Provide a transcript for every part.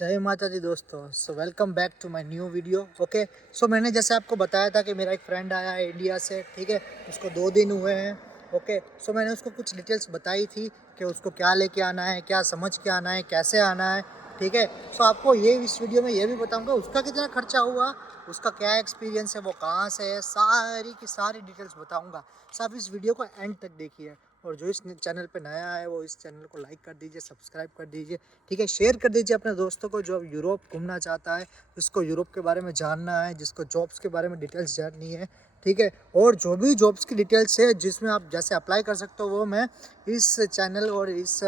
जय माता दी दोस्तों। So welcome back to my new video. Okay, so मैंने जैसे आपको बताया था कि मेरा एक फ्रेंड आया है इंडिया से, ठीक है। उसको 2 दिन हुए हैं। ओके, सो मैंने उसको कुछ डिटेल्स बताई थी कि उसको क्या लेके आना है, क्या समझ के आना है, कैसे आना है, ठीक है। सो आपको ये इस वीडियो में ये भी बताऊंगा उसका कितना खर्चा हुआ, उसका क्या एक्सपीरियंस है, वो कहाँ से है, सारी की सारी डिटेल्स बताऊंगा। सो आप इस वीडियो को एंड तक देखिए। और जो इस चैनल पे नया है वो इस चैनल को लाइक कर दीजिए, सब्सक्राइब कर दीजिए, ठीक है। शेयर कर दीजिए अपने दोस्तों को जो अब यूरोप घूमना चाहता है, जिसको यूरोप के बारे में जानना है, जिसको जॉब्स के बारे में डिटेल्स जाननी है, ठीक है। और जो भी जॉब्स की डिटेल्स है जिसमें आप जैसे अप्लाई कर सकते हो वो मैं इस चैनल और इस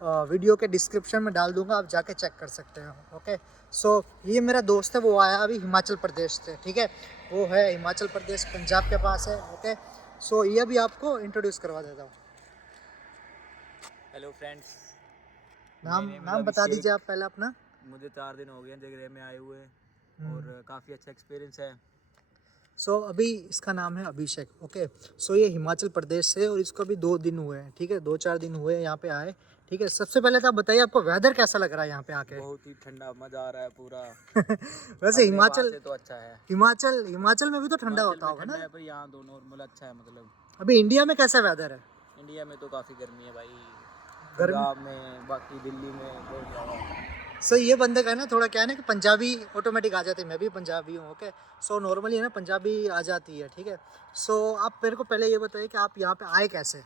वीडियो के डिस्क्रिप्शन में डाल दूंगा, आप जाके चेक कर सकते हो। ओके, सो ये मेरा दोस्त है, वो आया अभी हिमाचल प्रदेश से, ठीक है। वो है हिमाचल प्रदेश, पंजाब के पास है। ओके, सो ये भी आपको इंट्रोड्यूस करवा देता हूँ। हेलो फ्रेंड्स, माय नाम नेम इज़ नाम बता दीजिए अभिषेक। आप पहले अपना। मुझे 4 दिन हो गए हैं जगह में आए हुए और काफ़ी अच्छा एक्सपीरियंस है। सो अभी इसका नाम है अभिषेक। ओके, सो ये हिमाचल प्रदेश से और इसको अभी 2 दिन हुए हैं, ठीक है। 2-4 दिन हुए हैं यहाँ पे आए, ठीक है। सबसे पहले तो आप बताइए आपको वेदर कैसा लग रहा है यहाँ पे आके। बहुत ही ठंडा, मज़ा आ रहा है पूरा। वैसे अपने वहाँ हिमाचल से तो अच्छा है। हिमाचल हिमाचल में भी तो ठंडा हिमाचल होता में होगा ठंडा ना। है पर यहाँ तो नॉर्मल अच्छा है। मतलब अभी इंडिया में कैसा वेदर है? इंडिया में तो काफ़ी गर्मी है भाई। गर्मी। पंजाब में, बाकी दिल्ली में बहुत ज़्यादा। सो ये बंदे का है ना, थोड़ा क्या है ना कि पंजाबी ऑटोमेटिक आ जाती है। मैं भी पंजाबी हूँ। ओके, सो नॉर्मली है ना पंजाबी आ जाती है, ठीक है। सो आप मेरे को पहले ये बताइए कि आप यहाँ पे आए कैसे।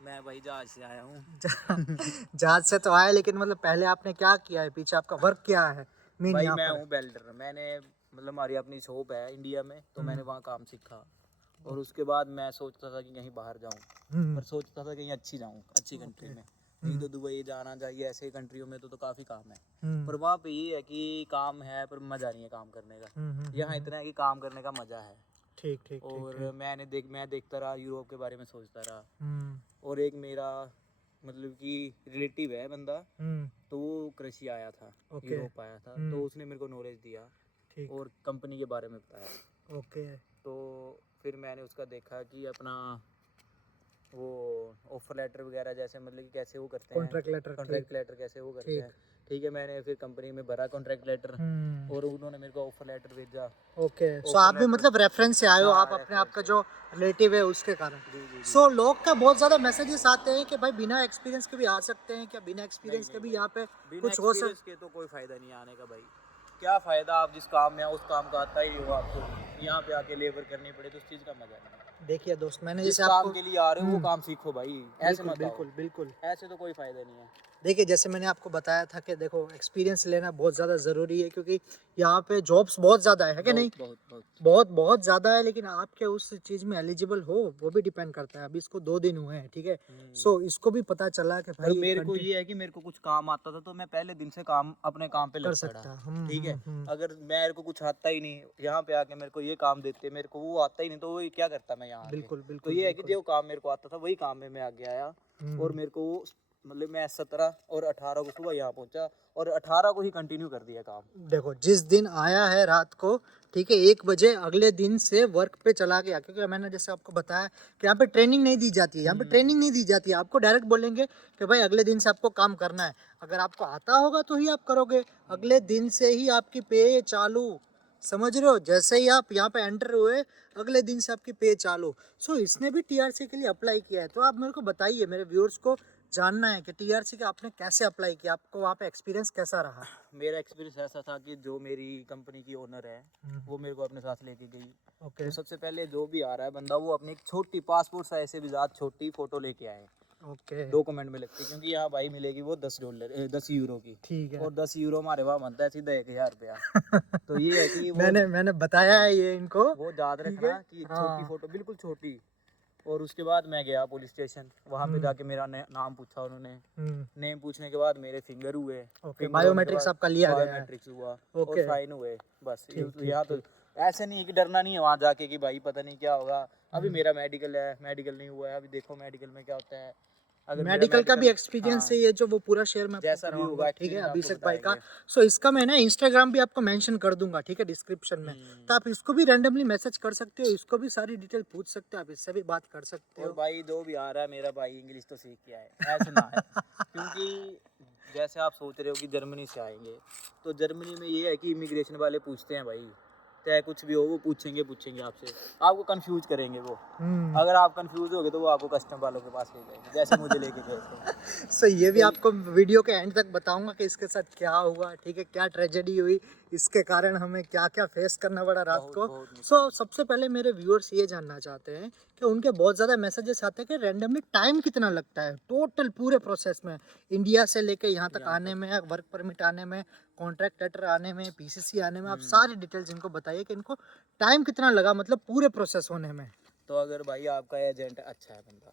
मैं भाई जहाज से आया हूँ। जहाज से तो आए, लेकिन मतलब पहले आपने क्या किया है, पीछे आपका वर्क क्या है मेन भाई यहाँ मैं पर? हूँ बेल्डर। मैंने मतलब हमारी अपनी शॉप है इंडिया में, तो मैंने वहाँ काम सीखा। और उसके बाद मैं सोचता था कि कहीं बाहर जाऊँ, हम्म। पर सोचता था कहीं अच्छी जाऊँ, अच्छी कंट्री ओके। में। नहीं तो दुबई जाना चाहिए, ऐसे कंट्रियों में तो काफ़ी काम है। हम्म। पर वहाँ पे ये है कि काम है पर मज़ा नहीं है काम करने का। यहाँ इतना है कि काम करने का मज़ा है। ठीक ठीक ठीक और ठीक। मैं देखता रहा, यूरोप के बारे में सोचता रहा। हम्म। और एक मेरा मतलब कि रिलेटिव है बंदा, हम्म। तो वो कृषि आया था, ओके। यूरोप आया था, तो उसने मेरे को नॉलेज दिया ठीक। और कंपनी के बारे में बताया। ओके। तो फिर मैंने उसका देखा कि अपना वो ऑफर लेटर वगैरह जैसे मतलब कि कैसे वो करते हैं, कॉन्ट्रैक्ट लेटर। ठीक कॉन्ट्रैक्ट लेटर कैसे वो करते ठीक। हैं। ठीक है, मैंने फिर कंपनी में भरा कॉन्ट्रैक्ट लेटर हम्म। और उन्होंने मेरे को ऑफर लेटर भेजा। ओके, सो ऑफर आप भी लेटर, मतलब रेफरेंस से आए हो, आप हाँ अपने आप रेफरेंस का से। जो रिलेटिव है उसके कारण। जी जी जी। सो लोग का बहुत ज़्यादा मैसेजेस आते हैं कि भाई बिना एक्सपीरियंस के भी आ सकते हैं क्या, बिना नहीं एक्सपीरियंस के नहीं भी भाई, यहाँ पे बिना कुछ हो एक्सपीरियंस के तो कोई फ़ायदा नहीं आने का भाई। क्या फ़ायदा, आप जिस काम में हो उस काम का आता ही नहीं हो आपको, यहाँ पे आके लेबर करनी पड़े तो उस चीज़ का मज़ा नहीं है। देखिए दोस्त, मैंने जिस जैसे काम आपको के लिए आ रहे हो वो काम सीखो भाई, ऐसे बिल्कुल मत आओ। बिल्कुल बिल्कुल। ऐसे तो कोई फ़ायदा नहीं है। देखिए जैसे मैंने आपको बताया था कि देखो एक्सपीरियंस लेना बहुत ज़्यादा ज़रूरी है, क्योंकि यहाँ पे जॉब्स बहुत ज़्यादा है कि बहुत नहीं? बहुत बहुत। बहुत बहुत ज़्यादा है, लेकिन आपके उस चीज़ में एलिजिबल हो वो भी डिपेंड करता है। अभी इसको 2 दिन हुए हैं, ठीक है। सो इसको भी पता चला कि पर भाई एक मेरे को कंट्री ये है कि मेरे को कुछ काम आता था तो मैं पहले दिन से काम अपने काम पे कर लग पड़ा। सकता है। ठीक है, अगर मेरे को कुछ आता ही नहीं, यहाँ पे आके मेरे को ये काम देते, मेरे को वो आता ही नहीं, तो वो क्या करता मैं यहाँ आके। बिल्कुल तो बिल्कुल ये है कि बिल्कुल। जो काम मेरे को आता था वही काम में मैं आगे आया। और मेरे को मतलब मैं 17 और 18 को सुबह यहाँ पहुँचा और 18 को ही कंटिन्यू कर दिया काम। देखो जिस दिन आया है रात को, ठीक है, 1 बजे अगले दिन से वर्क पे चला गया, क्योंकि मैंने जैसे आपको बताया कि यहाँ पे ट्रेनिंग नहीं दी जाती है। यहाँ पे ट्रेनिंग नहीं दी जाती है, आपको डायरेक्ट बोलेंगे कि भाई अगले दिन से आपको काम करना है। अगर आपको आता होगा तो ही आप करोगे, अगले दिन से ही आपकी पे चालू। समझ रहे हो? जैसे ही आप यहाँ पे एंटर हुए अगले दिन से आपकी पे चालू। सो इसने भी टीआरसी के लिए अप्लाई किया है, तो आप मेरे को बताइए, मेरे व्यूअर्स को जानना है कि टीआरसी का आपने कैसे अप्लाई किया, आपको वहाँ पे एक्सपीरियंस कैसा रहा? मेरा एक्सपीरियंस ऐसा था कि जो मेरी कंपनी की ओनर है वो मेरे को अपने साथ लेके गई। ओके। तो सबसे पहले जो भी आ रहा है बंदा, वो अपनी एक छोटी पासपोर्ट साइज से भी ज़्यादा छोटी फ़ोटो लेके आए, ओके। डॉक्यूमेंट में लगती है, क्योंकि यहाँ भाई मिलेगी वो $10 10 यूरो की। ठीक है। और 10 यूरो हमारे वहाँ बनता है सीधा 1,000 रुपया। तो ये है कि वो, मैंने बताया हाँ, है ये इनको। वो याद ठीक है। रखना कि छोटी हाँ। फ़ोटो, बिल्कुल छोटी। और उसके बाद मैं गया पुलिस स्टेशन, वहाँ पे जाके मेरा नाम पूछा उन्होंने। हम्म। नेम पूछने के बाद मेरे फिंगर हुए, ओके, फिंगर होने के बायोमेट्रिक्स बाद आपका लिया गया है। बायोमेट्रिक्स हुआ और ओके। फाइन हुए। बस ठीक ठीक यहाँ तो ठीक। ऐसे नहीं है कि डरना नहीं है वहाँ जाके कि भाई पता नहीं क्या होगा। अभी मेरा मेडिकल है, मेडिकल नहीं हुआ है, अभी देखो मेडिकल में क्या होता है। अगर मेरा मेडिकल का भी मेडिकल, एक्सपीरियंस हाँ, है ये जो, वो पूरा शेयर मैं आपको जैसा भी करवाऊंगा, होगा ठीक है, एक्सपीरियंस आपको अभिषेक भाई का। बताएंगे। सो इसका मैं ना इंस्टाग्राम भी आपको मेंशन कर दूंगा, ठीक है, डिस्क्रिप्शन में। तो आप इसको भी रैंडमली मैसेज कर सकते हो, इसको भी सारी डिटेल पूछ सकते हो, आप इससे भी बात कर सकते और हो। भाई जो भी आ रहा है मेरा भाई इंग्लिश तो सीख के आए, ऐसे ना है। क्योंकि जैसे आप सोच रहे हो कि जर्मनी से आएंगे, तो जर्मनी में ये है कि इमिग्रेशन वाले पूछते हैं भाई, चाहे कुछ भी हो वो पूछेंगे आपसे, आपको कंफ्यूज करेंगे वो। अगर आप कंफ्यूज हो गए तो वो आपको कस्टम वालों के पास ले जाएंगे, जैसे मुझे लेके गए थे। सो ये भी आपको वीडियो के एंड तक बताऊंगा कि इसके साथ क्या हुआ, ठीक है, क्या ट्रेजेडी हुई, इसके कारण हमें क्या क्या फेस करना पड़ा रात को। सो सबसे पहले मेरे व्यूअर्स ये जानना चाहते हैं कि उनके बहुत ज़्यादा मैसेजेस आते हैं कि रैंडमली टाइम कितना लगता है टोटल पूरे प्रोसेस में, इंडिया से लेके यहाँ तक आने में, वर्क परमिट आने में, कॉन्ट्रैक्ट लेटर आने में, पीसीसी आने में। आप सारी डिटेल्स इनको बताइए कि इनको टाइम कितना लगा, मतलब पूरे प्रोसेस होने में। तो अगर भाई आपका एजेंट अच्छा है बंदा,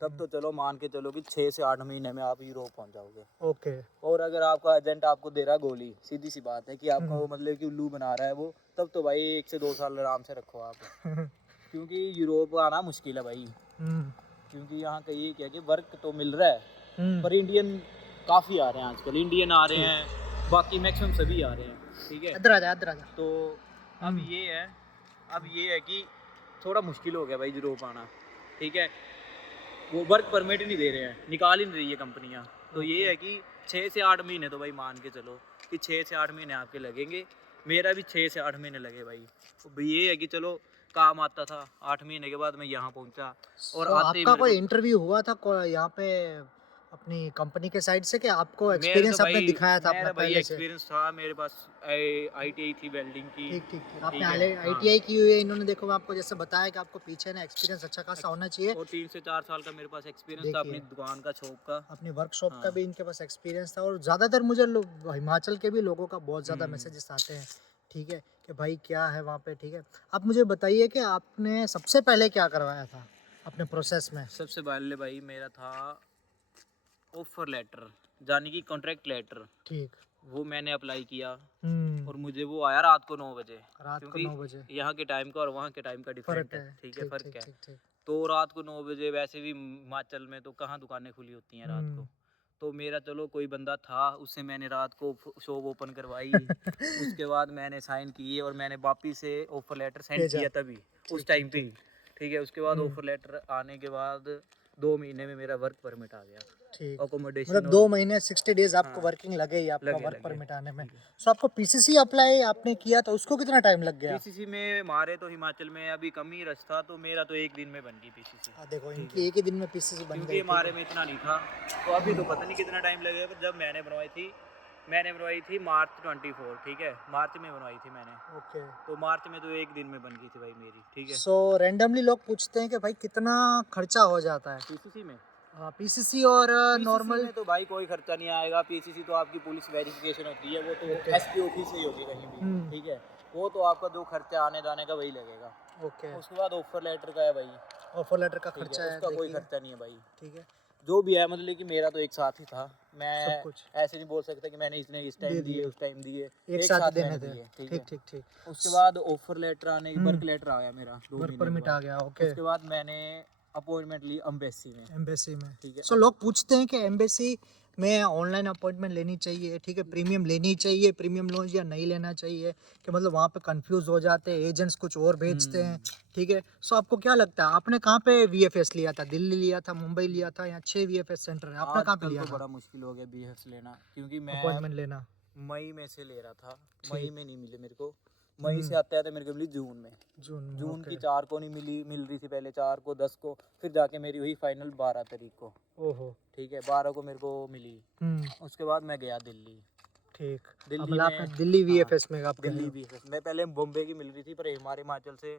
तब तो चलो मान के चलो कि 6 से 8 महीने में आप यूरोप पहुंच जाओगे। ओके। और अगर आपका एजेंट आपको दे रहा गोली, सीधी सी बात है कि आपका वो मतलब कि उल्लू बना रहा है वो, तब तो भाई 1 से 2 साल आराम से रखो आप। क्योंकि यूरोप आना मुश्किल है भाई, क्योंकि यहाँ कहीं क्या कि वर्क तो मिल रहा है, पर इंडियन काफ़ी आ रहे हैं आजकल, इंडियन आ रहे हैं, बाकी मैक्सिमम सभी आ रहे हैं, ठीक है। इधर आ जा। तो अब ये है कि थोड़ा मुश्किल हो गया भाई यूरोप आना, ठीक है। वो वर्क परमिट ही नहीं दे रहे हैं, निकाल ही नहीं रही है कंपनियाँ। तो ये है कि 6 से 8 महीने तो भाई मान के चलो कि 6 से 8 महीने आपके लगेंगे, मेरा भी 6 से 8 महीने लगे भाई। तो ये है कि चलो काम आता था, 8 महीने के बाद मैं यहाँ पहुँचा। और तो आते ही आपका मेरे कोई को इंटरव्यू हुआ था यहाँ पे अपनी कंपनी के साइड से, कि आपको मेरे तो एक्सपीरियंस आपने भाई दिखाया था अपना मेरा भाई पहले से? एक्सपीरियंस था, मेरे पास ITI थी वेल्डिंग की। ठीक ठीक ठीक। आपने ठीक है, हाँ। आईटीआई की हुई है, इन्होंने देखो मैं आपको जैसे बताया कि आपको पीछे ना एक्सपीरियंस अच्छा खासा होना चाहिए। और 3 से 4 साल का मेरे पास एक्सपीरियंस था अपनी देखिए दुकान का, शॉप का। अपनी वर्कशॉप का हाँ। भी इनके पास एक्सपीरियंस था। और ज़्यादातर मुझे हिमाचल के भी लोगों का बहुत ज़्यादा मैसेजेस आते हैं, ठीक है, कि भाई क्या है वहाँ पे, ठीक है। आप मुझे बताइए कि आपने सबसे पहले क्या करवाया था अपने प्रोसेस में? सबसे पहले भाई मेरा था ऑफर लेटर, यानी कि कॉन्ट्रैक्ट लेटर, ठीक। वो मैंने अप्लाई किया। और हम्म। मुझे वो आया रात को 9 बजे, रात को क्योंकि 9 बजे यहाँ के टाइम का और वहाँ के टाइम का फर्क डिफरेंट है। है, ठीक है, ठीक फ़र्क ठीक है। ठीक ठीक। तो रात को 9 बजे वैसे भी हिमाचल में तो कहाँ दुकानें खुली होती हैं रात को। तो मेरा चलो कोई बंदा था, उससे मैंने रात को शॉप ओपन करवाई। उसके बाद मैंने साइन किए और मैंने वापिस से ऑफर लेटर सेंड भेजा। किया तभी, ठीक उस टाइम ठीक पे ही, ठीक। ठीक है। उसके बाद ऑफर लेटर आने के बाद 2 महीने में मेरा वर्क परमिट आ गया, ठीक। अकोमोडेशन मतलब और 2 महीने 60 डेज आपको हाँ, वर्किंग लगे ही आपका वर्क लगे। परमिट आने में। ठीक है। सो आपको पीसीसी अप्लाई आपने किया तो उसको कितना टाइम लग गया? पीसीसी में हमारे तो हिमाचल में अभी कम ही रश था, तो मेरा तो 1 दिन में बन गई पीसीसी। देखो ठीक इनकी है, एक ही दिन में पीसीसी बन क्योंकि गई, ठीक हमारे है। में इतना नहीं था। तो अभी तो पता नहीं कितना टाइम लगेगा, पर जब मैंने बनवाई थी मार्च 24, ठीक है, मार्च में बनवाई थी मैंने। ओके। तो मार्च में तो 1 दिन में बन गई थी भाई मेरी, ठीक है। सो रैंडमली लोग पूछते हैं कि भाई कितना खर्चा हो जाता है पीसीसी में पीसीसी और पीसीसी नॉर्मल? में तो भाई कोई खर्चा नहीं आएगा। पीसीसी तो आपकी पुलिस वेरिफिकेशन होती है, वो तो ओके। एसपी ऑफिस से ही होगी कहीं भी, ठीक है। वो तो आपका जो खर्चा आने जाने का वही लगेगा। ओके। उसके बाद ऑफर लेटर का है भाई, ऑफर लेटर का ठीक है, खर्चा है, उसका कोई देखिए, खर्चा नहीं है भाई। ठीक है। जो भी है मतलब कि मेरा तो एक साथ ही था, सब मैं कुछ ऐसे नहीं बोल सकता कि मैंने इसने इस दे टाइम दिए, दिए उस टाइम दिए, एक एक साथ साथ देने मैंने थे। दिए, ठीक ठीक है। ठीक ठीक। उसके बाद ऑफर लेटर आने, वर्क लेटर आया मेरा 2 वर्क महीने के परमिट आ बाद। गया, ओके। उसके बाद मैंने अपॉइंटमेंट ली एम्बेसी में, एम्बेसी में, ठीक है। सो लोग पूछते हैं कि एम्बेसी में ऑनलाइन अपॉइंटमेंट लेनी चाहिए, ठीक है, प्रीमियम लेनी चाहिए, प्रीमियम लोन या नहीं लेना चाहिए, कि मतलब वहाँ पे कंफ्यूज हो जाते हैं, एजेंट्स कुछ और भेजते हैं, ठीक है। सो आपको क्या लगता है, आपने कहाँ पे वीएफएस लिया था? दिल्ली लिया था, मुंबई लिया था, या 6 वीएफएस सेंटर है, आपने कहाँ पे लिया तो था बड़ा मुश्किल हो गया बीएफएस लेना, क्योंकि मैं अपॉइंटमेंट लेना? मई में से ले रहा था, ठीक। मई में नहीं मिले मेरे को। मई से आते आते मेरे को मिली जून में। जून में, जून की ओके। 4 को नहीं मिल रही थी पहले, 4 को, 10 को, फिर जाके मेरी हुई फाइनल 12 तारीख को, ओहो। ठीक है। 12 को मेरे को मिली। उसके बाद मैं गया दिल्ली। ठीक। अब दिल्ली मतलब में आपने दिल्ली हाँ, वीएफएस में आप गए दिल्ली हो? भी मैं पहले बॉम्बे की मिल रही थी, पर हमारे हिमाचल से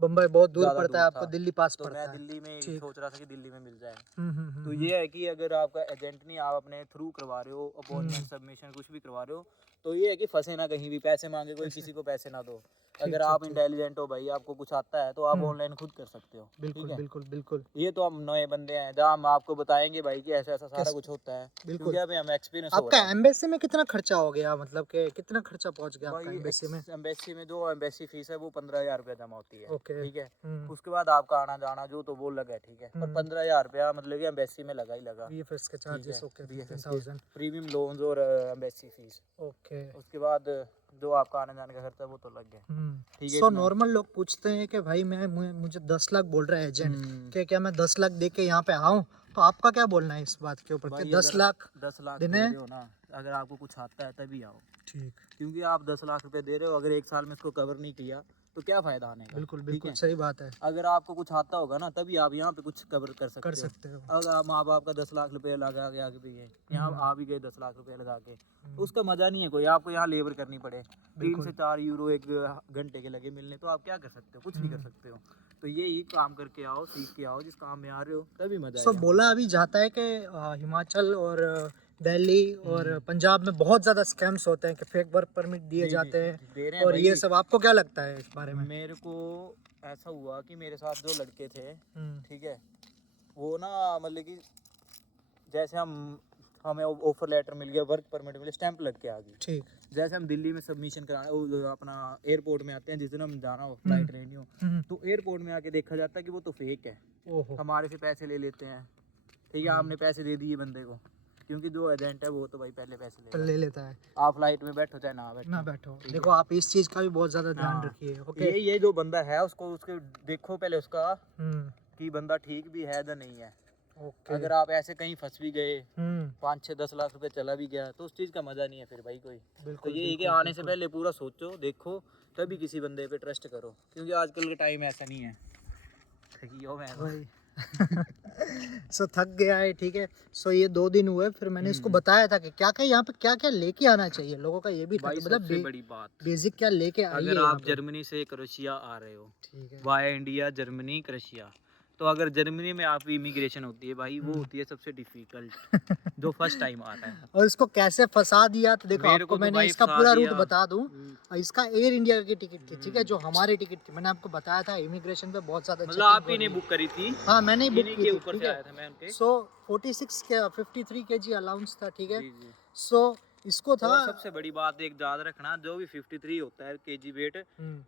बम्बई बहुत दूर ज़्यादा पड़ता है दूर आपको, था, दिल्ली पास तो पड़ता मैं है। दिल्ली में ठीक। सोच रहा था कि दिल्ली में मिल जाए। हम्म। तो ये है कि अगर आपका एजेंट नहीं, आप अपने थ्रू करवा रहे हो अपॉइंटमेंट सबमिशन कुछ भी करवा रहे हो, तो ये है कि फंसे ना कहीं भी, पैसे मांगे कोई किसी को पैसे ना दो। अगर आप इंटेलिजेंट हो भाई, आपको कुछ आता है, तो आप ऑनलाइन खुद कर सकते हो, बिल्कुल ठीक है। बिल्कुल बिल्कुल ये तो हम नए बंदे हैं, जहाँ हम आपको बताएंगे भाई कि ऐसा ऐसा सारा कैसे? कुछ होता है, बिल्कुल। क्योंकि अभी हमें एक्सपीरियंस हो आपका रहा है। एम्बेसी में कितना खर्चा हो गया, मतलब कि कितना खर्चा पहुंच गया आपका भाई एम्बेसी में? एम्बेसी में जो एम्बेसी फीस है वो 15,000 रुपया जमा होती है, ओके। ठीक है। उसके बाद आपका आना जाना जो तो वो लगा, ठीक है। पर 15,000 रुपया मतलब कि एम्बेसी में लगा ही लगा। VFS के charges, okay, BFS 15,000, premium loans और एम्बेसी फीस। ओके। उसके बाद जो आपका आने जाने का खर्चा वो तो लग गया, ठीक है। सो नॉर्मल लोग पूछते हैं कि भाई मुझे 10 लाख बोल रहा है एजेंट, कि क्या मैं 10 लाख दे के यहाँ पे आऊँ? तो आपका क्या बोलना है इस बात के ऊपर कि 10 लाख 10 लाख देने दे हैं? रहे हो ना, अगर आपको कुछ आता है तभी आओ, ठीक, क्योंकि आप 10 लाख रुपए दे रहे हो, अगर एक साल में इसको कवर नहीं किया तो क्या फायदा आने का। बिल्कुल ठीक बिल्कुल है? सही बात है, अगर आपको कुछ आता होगा ना तभी आप यहाँ पे कुछ कवर कर कर सकते हो। सकते हो। अगर आप माँ बाप का 10 लाख रुपए लगा के आगे भी गए, यहाँ आ भी गए 10 लाख रुपए लगा के, तो उसका मजा नहीं है कोई। आपको यहाँ लेबर करनी पड़े, 3 से 4 यूरो एक घंटे के लगे मिलने, तो आप क्या कर सकते हो? कुछ नहीं कर सकते हो। तो यही काम करके आओ, सीख के आओ, जिस काम में आ रहे हो तभी मजा सो आएगा। बोला अभी जाता है कि हिमाचल और दिल्ली और पंजाब में बहुत ज़्यादा स्कैम्स होते हैं कि फेक वर्क परमिट दिए जाते हैं, दे रहे हैं और भाई। ये सब आपको क्या लगता है इस बारे में? मेरे को ऐसा हुआ कि मेरे साथ जो लड़के थे, हम्म, ठीक है, वो ना मतलब कि जैसे हमें ऑफर लेटर मिल गया, वर्क परमिट मिल गया, स्टैंप लग के आ गई। ठीक, जैसे हम दिल्ली में सबमिशन कराने अपना एयरपोर्ट में आते हैं, जिस दिन हम जाना हो फ्लाइट रहनी हो, तो एयरपोर्ट में आके देखा जाता है कि वो तो फेक है, ओहो, हमारे से पैसे ले लेते हैं। ठीक है, आपने पैसे दे दिए बंदे को, क्योंकि जो एजेंट है वो तो भाई पहले पैसे ले लेता है, आप फ्लाइट में बैठो चाहे ना बैठो। ना बैठो। देखो आप इस चीज़ का भी बहुत ज़्यादा ध्यान हाँ। रखिए, ओके। ये जो बंदा है उसको उसके देखो पहले उसका हम्म, कि बंदा ठीक भी है या नहीं है। ओके। अगर आप ऐसे कहीं फंस भी गए, 5, 6, 10 लाख रुपए चला भी गया, तो उस चीज़ का मज़ा नहीं है फिर भाई कोई। तो बिल्कुल ये है कि आने से पहले पूरा सोचो, देखो, तभी किसी बंदे पे ट्रस्ट करो, क्योंकि आजकल के टाइम ऐसा नहीं है। ठगियो मैं भाई सो थक गया है, ठीक है। सो ये 2 दिन हुए, फिर मैंने इसको बताया था कि क्या क्या यहाँ पे क्या क्या लेके आना चाहिए लोगों का, ये भी था भाई कि मतलब सबसे बड़ी बात, बेसिक क्या लेके आइए अगर यहाँ आप पे। जर्मनी से क्रोएशिया आ रहे हो, ठीक है, वाया इंडिया, जर्मनी, क्रोएशिया, तो अगर जर्मनी में आपकी इमिग्रेशन होती है भाई, वो होती है सबसे डिफिकल्ट जो फर्स्ट टाइम आ रहा है। और इसको कैसे फंसा दिया, तो देखो मेरे आपको को तो मैंने भाई इसका फंसा पूरा रूट दिया। बता दूं। इसका एयर इंडिया की टिकट थी, ठीक है, जो हमारी टिकट थी, मैंने आपको बताया था इमिग्रेशन पे बहुत ज्यादा मतलब आप ही ने बुक करी थी? हाँ मैंने ही बुक इन्हीं की के थी, ऊपर ठीक से है। आया था मैं उनके। सो 53 kg अलाउंस था, ठीक है। जी जी। सो इसको था और सबसे बड़ी बात एक याद रखना, जो भी 53 होता है केजी वेट,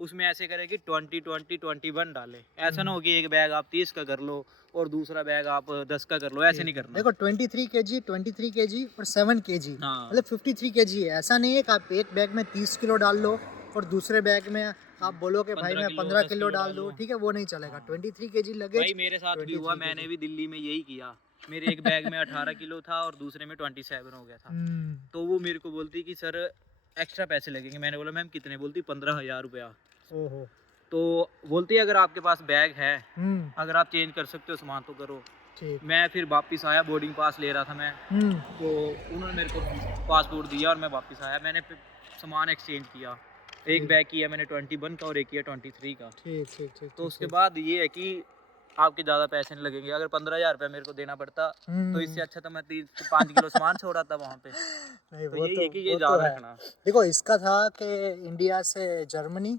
उसमें ऐसे करे कि 20, 20, 21 डाले। ऐसा ना हो कि एक बैग आप 30 का कर लो और दूसरा बैग आप 10 का कर लो, ऐसे नहीं करना। देखो 23 kg और 7 kg, हाँ। मतलब 53 kg है। ऐसा नहीं है कि आप एक बैग में 30 किलो डाल लो और दूसरे बैग में आप बोलो कि भाई 15 मैं किलो, 15 10 किलो किलो डाल दूँ, ठीक है, वो नहीं चलेगा। 23 kg लगेज। भाई मेरे साथ भी हुआ, मैंने भी दिल्ली में यही किया। मेरे एक बैग में 18 किलो था और दूसरे में 27 हो गया था। तो वो मेरे को बोलती कि सर एक्स्ट्रा पैसे लगेंगे। मैंने बोला मैम कितने? बोलती 15,000 रुपया। ओहो। तो बोलती अगर आपके पास बैग है, अगर आप चेंज कर सकते हो सामान तो करो। ठीक। मैं फिर वापस आया, बोर्डिंग पास ले रहा था मैं, तो उन्होंने मेरे को पासपोर्ट दिया और मैं वापस आया। मैंने फिर सामान एक्सचेंज किया, एक बैग किया मैंने 21 का और एक किया 23 का। ठीक ठीक ठीक। तो उसके बाद ये है कि आपके ज़्यादा पैसे नहीं लगेंगे। अगर 15,000 रुपया मेरे को देना पड़ता तो इससे अच्छा तो मैं 3-5 किलो सामान छोड़ा था वहाँ पे। नहीं, तो वो यही तो है कि ये वो तो याद है। रखना। देखो इसका था कि इंडिया से जर्मनी,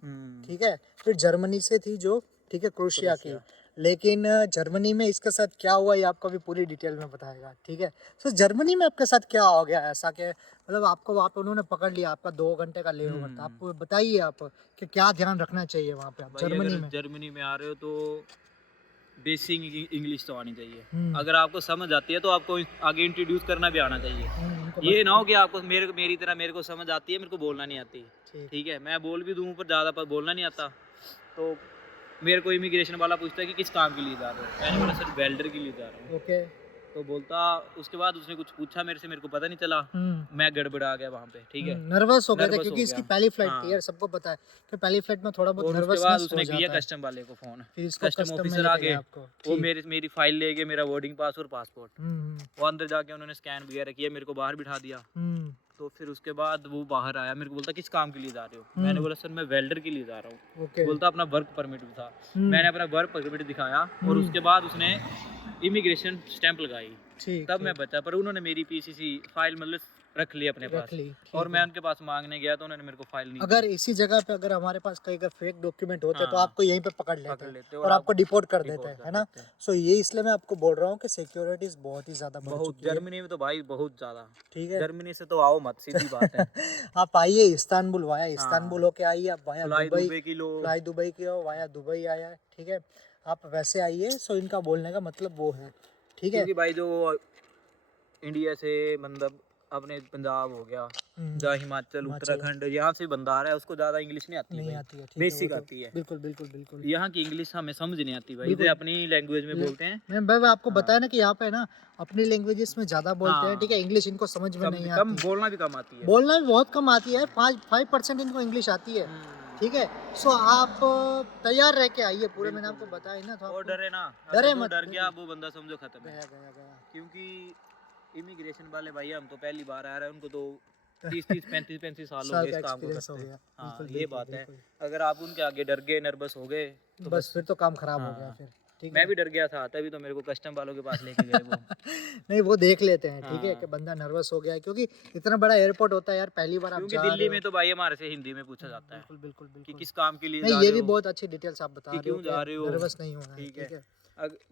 ठीक है, फिर जर्मनी से थी जो, ठीक है, क्रोएशिया की। लेकिन जर्मनी में इसके साथ क्या हुआ ये आपको भी पूरी डिटेल में बताएगा, ठीक है। तो जर्मनी में आपके साथ क्या हो गया ऐसा कि मतलब आपको वहाँ पे उन्होंने पकड़ लिया, आपका 2 घंटे का लेओवर था, आपको बताइए आप कि क्या ध्यान रखना चाहिए वहाँ पे आप जर्मनी में? जर्मनी में आ रहे हो तो बेसिक इंग्लिश तो आनी चाहिए। अगर आपको समझ आती है तो आपको आगे इंट्रोड्यूस करना भी आना चाहिए। ये ना हो कि आपको मेरी तरह मेरे को समझ आती है, मेरे को बोलना नहीं आती। ठीक है, मैं बोल भी दूँ पर ज़्यादा पर बोलना नहीं आता। तो मेरे को इमिग्रेशन वाला पूछता है कि किस काम के लिए जा रहे हो? मैंने बोला सर वेल्डर के लिए जा रहा हूँ। ओके। तो बोलता, उसके बाद उसने कुछ पूछा मेरे से, मेरे को पता नहीं चला, मैं गड़बड़ा गया वहाँ पे। ठीक है, नर्वस हो गया था नर्वस क्योंकि हो इसकी गया। पहली फ्लाइट हाँ। थी यार, सबको पता है कि पहली फ्लाइट में थोड़ा बहुत और उसके बाद नर्वसनेस उसने हो किया जाता है। कस्टम वाले को फोन, फिर इसको कस्टम में ऑफिसर ले आ गए गए, आपको, वो ठीक। मेरी फाइल ले गए, मेरा बोर्डिंग पास और पासपोर्ट। वो अंदर जाके उन्होंने स्कैन वगैरह किया, मेरे को बाहर बिठा दिया। तो फिर उसके बाद वो बाहर आया, मेरे को बोलता किस काम के लिए जा रहे हो? मैंने बोला सर मैं वेल्डर के लिए जा रहा हूँ। ओके। बोलता अपना वर्क परमिट भी था। मैंने अपना वर्क परमिट दिखाया और उसके बाद उसने इमिग्रेशन स्टैंप लगाई, ठीक, तब मैं बचा। पर उन्होंने मेरी पीसीसी फाइल मतलब रख ली अपने पास। रख ली, ठीक और है। मैं उनके पास मांगने गया तो उन्होंने मेरे को फाइल नहीं अगर इसी जगह पे अगर हमारे पास कई का फेक डॉक्यूमेंट होते तो हाँ, आपको यहीं पे पकड़ दी, लेते पकड़ हैं लेते और आपको डिपोर्ट कर देते डिपोर्ट हैं, कर है ना। देते हैं। सो ये इसलिए मैं आपको बोल रहा हूँ कि सिक्योरिटीज बहुत ही ज़्यादा बढ़ बहुत, चुकी है, जर्मनी में तो भाई बहुत ज्यादा। ठीक है। जर्मनी से तो आओ मत, सीधी बात है। आप आइए इस्तांबुल, वाया इस्तांबुल हाँ, होके आइए, आप वाया फ्लाई दुबई, दुबई की लो। फ्लाई दुबई की हो, वाया दुबई आया है, ठीक है। आप वैसे आइए। सो इनका बोलने का मतलब वो है, ठीक है। क्योंकि भाई जो इंडिया से मतलब अपने पंजाब हो गया, जहाँ हिमाचल हिमाचल उत्तराखंड यहाँ से बंदा आ रहा है, उसको ज्यादा इंग्लिश नहीं आती नहीं भाई, आती है, ठीक है। वो बेसिक तो आती है। बिल्कुल बिल्कुल बिल्कुल यहाँ की इंग्लिश हमें समझ नहीं आती भाई, बिल्कुल। इधर अपनी लैंग्वेज में बोलते हैं। मैं आपको हाँ, बताया ना कि यहाँ पे ना अपनी लैंग्वेजेस में ज़्यादा बोलते हैं, ठीक है। हाँ, इंग्लिश इनको समझ में नहीं कम आती, बोलना भी कम आती है। बोलना भी बहुत कम आती है। 5% इनको इंग्लिश आती है, ठीक है। सो आप तैयार रह के आइए पूरे, मैंने आपको बताया ना। तो और आपको डरे ना, डरे अगर जो मत, डर गया वो बंदा समझो खत्म है। गया गया गया। क्योंकि इमिग्रेशन वाले भाई हम तो पहली बार आ रहे हैं, उनको तो 30-35 साल हो साल गए का इस काम को एक्सपीरियंस हो करते। गया, हाँ, बिल्कुल ये बिल्कुल बात है। बिल्कुल। अगर आप उनके आगे डर गए, नर्वस हो गए तो बस फिर तो काम खराब हो गया हाँ, फिर, ठीक मैं है। भी डर गया था, तभी तो मेरे को कस्टम वालों के पास लेके गए वो। नहीं, वो देख लेते हैं, ठीक है, कि हाँ, बंदा नर्वस हो गया है, क्योंकि इतना बड़ा एयरपोर्ट होता है यार, पहली बार आप क्योंकि जा रहे दिल्ली हो। में तो भाई हमारे से हिंदी में पूछा जाता है बिल्कुल बिल्कुल कि बिल्कुल। किस काम के लिए नहीं, जा ये रहे भी हो, बहुत अच्छी डिटेल्स आप बता कि रहे हो क्यों कि जा रहे हो। नर्वस नहीं होना है, ठीक ठीक है। है।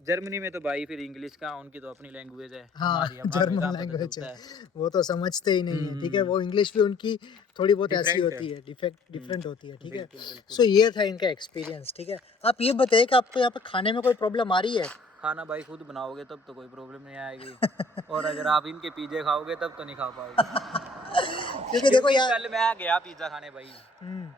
जर्मनी में तो भाई फिर इंग्लिश का उनकी तो अपनी लैंग्वेज है, हाँ, हमारी अपना हमें जर्मन कहाँ पता लैंग्वेज चलता है, है। वो तो समझते ही नहीं है, ठीक है। हम्म, वो इंग्लिश भी उनकी थोड़ी बहुत ऐसी डिफरेंट है। होती है, डिफरेंट होती है, ठीक है। बिल्कुल बिल्कुल। सो ये था इनका एक्सपीरियंस, ठीक है। आप ये बताइए कि आपको यहाँ पे खाने में कोई प्रॉब्लम आ रही है? खाना भाई खुद बनाओगे तब तो कोई प्रॉब्लम नहीं आएगी, और अगर आप इनके पिज्जे खाओगे तब तो नहीं खा पाओगे। क्योंकि देखो क्योंकि यार, कल मैं गया पिज्ज़ा खाने भाई, हम्म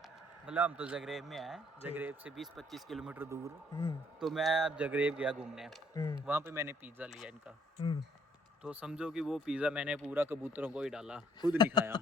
मतलब हम तो जगरेब में हैं, जगरेब से 20-25 किलोमीटर दूर। हम्म तो मैं अब जगरेब गया घूमने, हम्म वहाँ पे मैंने पिज़्ज़ा लिया इनका। हम्म। तो समझो कि वो पिज़्ज़ा मैंने पूरा कबूतरों को ही डाला, खुद नहीं खाया।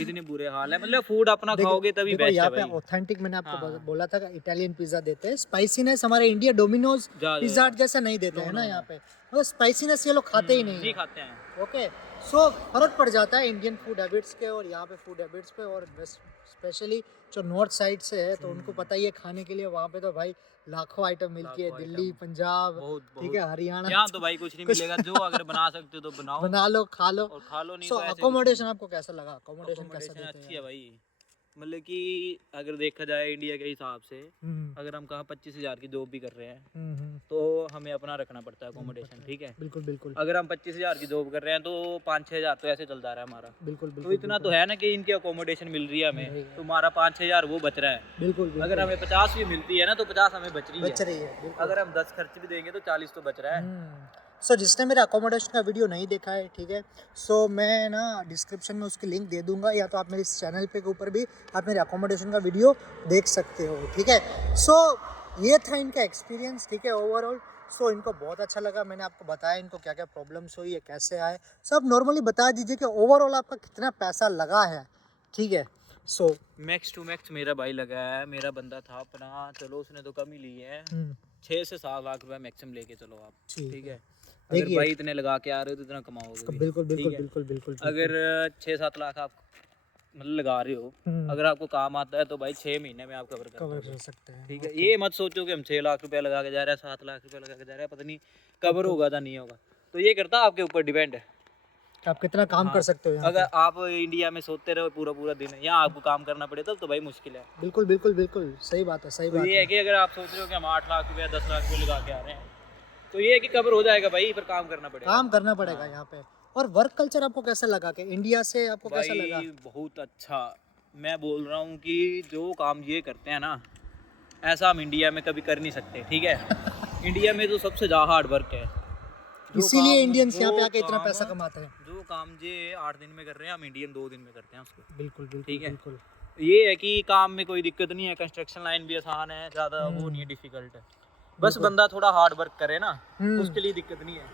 इतने बुरे हाल है, मतलब फूड अपना देखो खाओगे तभी देखो, बेस्ट है यहाँ पे भाई। ऑथेंटिक मैंने आपको हाँ, बोला था कि इटालियन पिज्जा देते हैं। स्पाइसीनेस हमारे इंडिया डोमिनोज जा पिज्जा हट जैसा नहीं देते नो हैं नो ना नो, यहाँ पे। वो स्पाइसीनेस ये लोग खाते ही नहीं नहीं है, खाते हैं। ओके। सो फर्क पड़ जाता है इंडियन फूड हैबिट्स के और यहाँ पे फूड हैबिट्स पे। और स्पेशली जो नॉर्थ साइड से है तो उनको पता ही है खाने के लिए वहाँ पे तो भाई लाखों आइटम मिलती है, लाखों दिल्ली, आइटम, पंजाब, बहुत ठीक है, बहुत। हरियाणा। यहाँ तो भाई कुछ नहीं कुछ मिलेगा, जो अगर बना सकते हो तो बनाओ बना लो, खा लो। और खा लो, नहीं सो तो ऐसे कुछ अकोमोडेशन नहीं। आपको कैसा लगा? अकोमोडेशन कैसा अकोमोडेशन देते हैं अच्छी है यार? भाई, मतलब कि अगर देखा जाए इंडिया के हिसाब से, हम्म अगर हम कहाँ 25,000 की जॉब भी कर रहे हैं हम्म। तो हमें अपना रखना पड़ता है देना पड़ता अकोमोडेशन, है, ठीक है। बिल्कुल बिल्कुल अगर हम 25,000 की जॉब कर रहे हैं तो 5-6 हज़ार तो ऐसे चलता रहा है हमारा। बिल्कुल तो बिल्कुल इतना तो बिल्कुल है ना कि इनकी अकोमोडेशन मिल रही है मिल हमें, रही है, तो हमारा 5-6 हज़ार वो बच रहा है। बिल्कुल अगर बिल्कुल हमें 50 भी मिलती है ना तो 50 हमें बच रही बच है। रही है, बिल्कुल। अगर हम 10 खर्च भी देंगे तो 40 तो बच रहा है। सो जिसने मेरा अकोमोडेशन का वीडियो नहीं देखा है, ठीक है, सो मैं ना डिस्क्रिप्शन में उसकी लिंक दे दूंगा, या तो आप मेरे इस चैनल पे के ऊपर भी आप मेरे अकोमोडेशन का वीडियो देख सकते हो, ठीक है। सो ये था इनका एक्सपीरियंस, ठीक है, ओवरऑल। सो इनको बहुत अच्छा लगा, मैंने आपको बताया इनको क्या क्या प्रॉब्लम्स हुई है, कैसे आए। सब नॉर्मली बता दीजिए कि ओवरऑल आपका कितना पैसा लगा है, ठीक है। सो मैक्स टू मैक्स मेरा भाई लगा है, मेरा बंदा था अपना, चलो उसने तो कम ही ली है, 6 से 7 लाख रुपए मैक्सिमम लेके चलो आप, ठीक है। अगर देखिए, भाई इतने लगा के आ रहे हो तो इतना कमाओगे भी, बिल्कुल ठीक बिल्कुल है। बिल्कुल बिल्कुल अगर 6-7 लाख आप मतलब लगा रहे हो, अगर आपको काम आता है तो भाई 6 महीने में आप कवर कर कवर दोगे, कर सकते हैं, ठीक है। ओके। ये मत सोचो कि हम 6 लाख रुपया लगा के जा रहे हैं, 7 लाख रुपया लगा के जा रहे हैं, पता नहीं कवर होगा या नहीं होगा, तो ये करता है आपके ऊपर डिपेंड है। कि आप कितना काम हाँ, कर सकते हो यहाँ अगर पे। आप इंडिया में सोते रहो पूरा पूरा दिन, यहाँ आपको काम करना पड़े तब तो भाई मुश्किल है। बिल्कुल बिल्कुल बिल्कुल सही बात है, सही तो बात ये है। है कि अगर आप सोच रहे हो कि हम 8 लाख रुपया 10 लाख रुपये लगा के आ रहे हैं, तो ये है कि कवर हो जाएगा भाई, पर काम करना पड़ेगा। काम करना पड़ेगा हाँ। यहाँ पे। और वर्क कल्चर आपको कैसा लगा कि इंडिया से आपको कैसा लगा? भाई बहुत अच्छा, मैं बोल रहा हूँ कि जो काम ये करते हैं ना, ऐसा हम इंडिया में कभी कर नहीं सकते, ठीक है। इंडिया में तो सबसे ज़्यादा हार्ड वर्क है, इसीलिए इंडियंस यहाँ पे आके इतना पैसा कमाते हैं। जो काम ये 8 दिन में कर रहे हैं हम इंडियन 2 दिन में करते हैं उसको, बिल्कुल बिल्कुल ठीक है। बिल्कुल। ये है कि काम में कोई दिक्कत नहीं है, कंस्ट्रक्शन लाइन भी आसान है, ज़्यादा वो नहीं है, डिफिकल्ट है। बस बिल्कुल। बंदा थोड़ा हार्ड वर्क करे ना, हम्म उसके लिए दिक्कत नहीं है।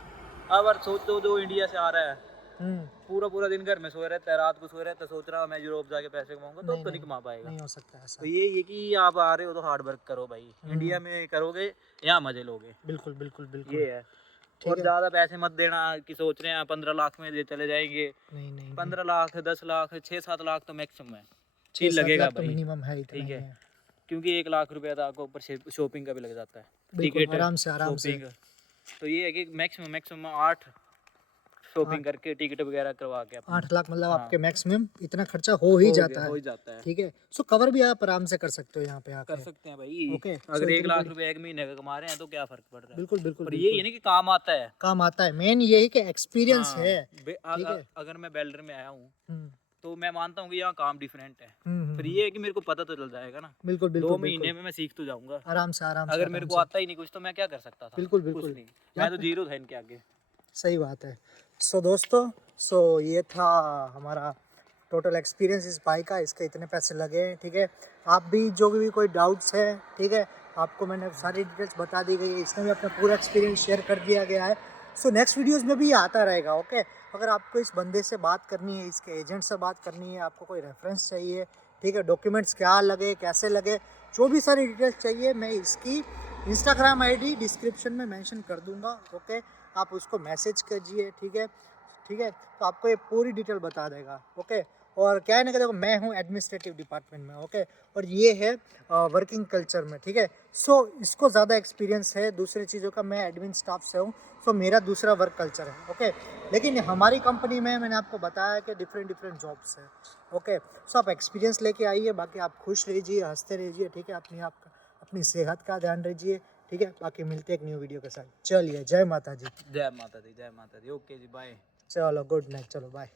अब अगर सोचो जो इंडिया से आ रहा है, हम्म। पूरा पूरा दिन घर में सोए रहता है, रात को सोए रहता है, सोच रहा है मैं यूरोप जाके पैसे कमाऊंगा, तो नहीं कमा पाएगा। नहीं हो सकता ऐसा। तो ये कि आप आ रहे हो तो हार्ड वर्क करो भाई, इंडिया में करोगे यहाँ मजे लोगे, बिल्कुल बिल्कुल बिल्कुल। ये है। ठीक और है। ज़्यादा पैसे मत देना कि सोच रहे हैं 15 लाख में दे चले जाएंगे, नहीं नहीं 15 लाख 10 लाख 6-7 लाख तो मैक्सिमम है, 6-7 ठीक लगेगा लाख तो भाई, मिनिमम है, इतना ठीक ही है। है। क्योंकि 1 लाख रुपया तो आपको ऊपर शॉपिंग का भी लग जाता है, बिल्कुल, टिकट, आराम से शॉपिंग। तो ये है कि मैक्सिमम 8 शॉपिंग करके टिकट वगैरह करवा के 8 लाख मतलब हाँ। आपके मैक्सिमम इतना खर्चा हो ही जाता हो है। ही जाता है। ठीक है, सो कवर भी आप आराम से कर सकते हो यहाँ पे कर आके। सकते हैं भाई। ओके, अगर so 1 इतनी लाख बड़ी- रुपए एक महीने का कमा रहे हैं तो क्या फर्क पड़ रहा है। बिल्कुल बिल्कुल पर ये बिल्कुल है ना कि काम आता है। काम आता है, मेन यही कि एक्सपीरियंस हाँ, है। ठीक ठीक है। अगर मैं बेल्डर में आया हूँ हम्म, तो मैं मानता हूँ कि यहाँ काम डिफरेंट है। फिर हम्म। ये है कि मेरे को पता तो चल जाएगा ना। बिल्कुल 2 बिल्कुल महीने बिल्कुल में मैं सीख तो जाऊंगा। आराम से आराम से अगर मेरे आराम को से। आता ही नहीं कुछ तो मैं क्या कर सकता था। बिल्कुल कुछ बिल्कुल नहीं, यहाँ मैं तो पे- जीरो था इनके आगे। सही बात है। सो दोस्तों, सो ये था हमारा टोटल एक्सपीरियंस इस बाइक का, इसके इतने पैसे लगे हैं। ठीक है, आप भी जो भी कोई डाउट्स है, ठीक है, आपको मैंने सारी डिटेल्स बता दी गई है, इसमें भी अपना पूरा एक्सपीरियंस शेयर कर दिया गया है। सो नेक्स्ट वीडियोस में भी ये आता रहेगा। ओके, अगर आपको इस बंदे से बात करनी है, इसके एजेंट से बात करनी है, आपको कोई रेफरेंस चाहिए, ठीक है, डॉक्यूमेंट्स क्या लगे, कैसे लगे, जो भी सारी डिटेल्स चाहिए, मैं इसकी इंस्टाग्राम आईडी डिस्क्रिप्शन में मेंशन कर दूंगा। ओके, आप उसको मैसेज कीजिए। ठीक है, ठीक है, तो आपको ये पूरी डिटेल बता देगा। ओके, और क्या है ना कि देखो मैं हूँ एडमिनिस्ट्रेटिव डिपार्टमेंट में। ओके, और ये है वर्किंग कल्चर में। ठीक है, सो इसको ज़्यादा एक्सपीरियंस है दूसरी चीज़ों का, मैं एडमिन स्टाफ से हूँ, सो मेरा दूसरा वर्क कल्चर है। ओके, लेकिन हमारी कंपनी में मैंने आपको बताया कि डिफरेंट डिफरेंट जॉब्स है। ओके, सो आप एक्सपीरियंस लेके आइए, बाकी आप खुश रहिए, हंसते रहिए। ठीक है, अपनी सेहत का ध्यान रखिए। ठीक है, बाकी मिलते हैं एक न्यू वीडियो के साथ। चलिए, जय माता जी। जय माता दी, जय माता दी। ओके जी, बाय। चलो, गुड नाइट, चलो बाय।